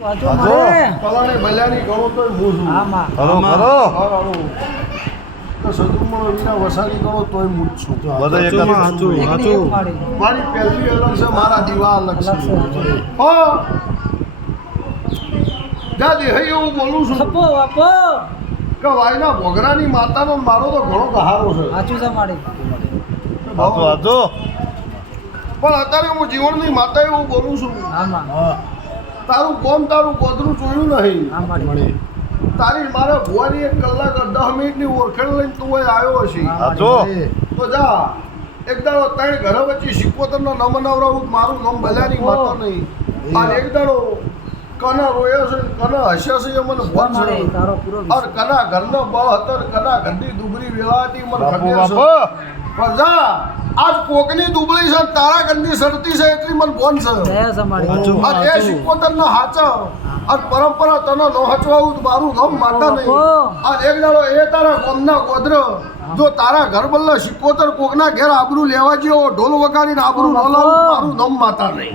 કલાને બલ્યાની ગણો તોય મૂછું. ખરો ખરો તો સદુમણો વિના વસાની ગણો તોય મૂછું. બધા એક જ મારી પહેલી અલગ છે, મારા દીવા અલગ છે. હા જા દેહી એવું બોલું છું કે વાયના ભોગરાની માતાનો ને મારો તો ઘણો ગહારો છે. હાચું પણ અત્યારે હું જીવનની માતા એવું બોલું છું, તારું કોમ તારું કોદરું જોયું નહીં. તારી મારે ભુવાની 1 કલાક 10 મિનિટની ઓળખેણ લઈને તું અહીં આવ્યો હશે. તો જા એક દાડો 3 ઘર વચ્ચે 77 નો નમ નવરાવું મારું નામ ભલ્યાની માતા નહીં. અને એક દાડો કના રોયો છે, કના હસ્યા છે, એ મને ભોન છે. અને કના ઘરનો બળ હતો, કના ઘરની દુબળી વેલા હતી મને ખબર છે. પણ જા આજ કોકની દુબળી છે, તારા ઘરની સરતી છે એટલી મને ભોન છે. અને એ 77 નો હાચા અને પરંપરા તને ન હચવાવું મારું નામ માતા નહીં. અને એક દાડો એ તારા ગામના ગોદર જો તારા ઘર બલ્લા 77 કોકના ઘેર આબરૂ લેવા જેવો ઢોલ વગાડીને આબરૂ ન લાવું મારું નામ માતા નહીં.